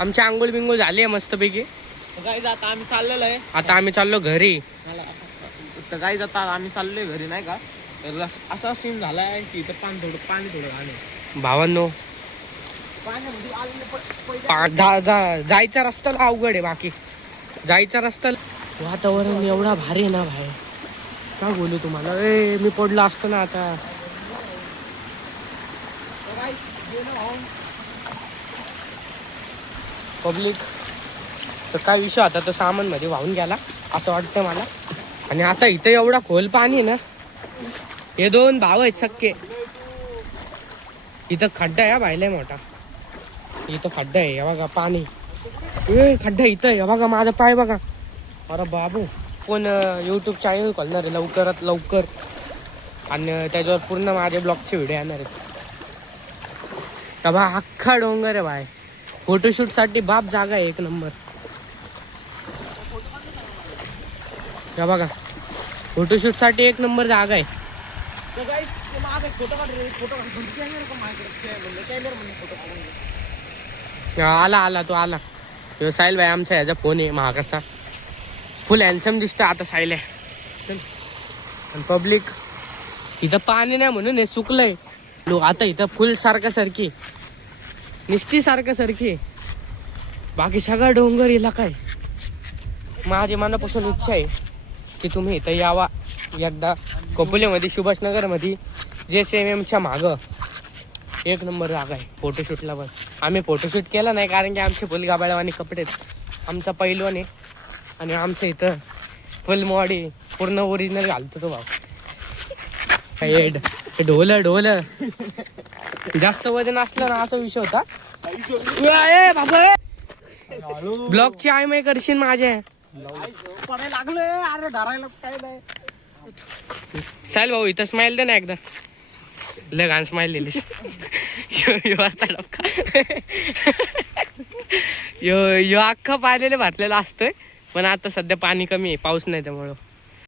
आमची आंघोळ बिंगोळ झाली आहे मस्तपैकी. गाईज आता आम्ही चाललेलो आहे. आता आम्ही चाललो घरी. तर गाईज आता आम्ही चाललोय घरी नाही का. तर असा सीन झालाय की इथं पाणी थोडं घाणे भावांनो. पाण्यामध्ये आलेले जायचा रस्ता अवघड आहे. बाकी जायचा रस्ता वातावरण एवढा भारी आहे ना भाई, काय बोलू तुम्हाला. मी पडलो असतो ना आता. पब्लिक तर काय विषय होता तो सामान मध्ये वाहून गेला असं वाटतं मला. आणि आता इथं एवढा खोल पाणी आहे ना. हे दोन भाव आहेत सक्के. इथं खड्डा आहे भाईला मोठा. इथं खड्डा आहे हे बघा पाणी. खड्डा इथं आहे बघा. माझा पाय बघा. अरे बाबू कोण यूट्यूब चॅनल खोलणार आहे लवकरात लवकर. आणि त्याच्यावर पूर्ण माझे ब्लॉगचे व्हिडिओ येणार आहेत. का बा अख्खा डोंगर आहे बाय. फोटोशूट साठी बाप जागा आहे एक नंबर. का बघा फोटोशूट साठी एक नंबर जागा आहे. आला तो आला. साहिल भाई आमचा ह्याचा फोन आहे महागाचा. फुल हॅन्सम दिसतं आता साहिल आहे. आणि पब्लिक इथं पाणी नाही म्हणून हे सुकलंय. लोक आता इथं फुल सारखी निस्ती सारखी. बाकी सगळा डोंगर इलाका आहे. माझी मनापासून इच्छा आहे की तुम्ही इथं यावा एकदा. कपोलीमध्ये सुभाषनगरमध्ये JCMच्या मागं एक नंबर जागा आहे फोटोशूटला. पण आम्ही फोटोशूट केला नाही कारण की आमचे फुल गाबाळवानी कपडे आहेत. आमचा पैलवान आहे आणि आमचं इथं फुल मॉडी पूर्ण ओरिजिनल घालतो तो भाऊ. ढोल जास्त वजन असलं ना असा विषय होता. ब्लॉगची आय माय करशील माझे. लागलोय अरे धरायला काय नाही. चाल भाऊ इथं स्माइल दे ना एकदा. लगान स्माइल दिलीस. यो अख्खा पाण्याने भरलेला असतोय. पण आता सध्या पाणी कमी आहे पाऊस नाही त्यामुळं.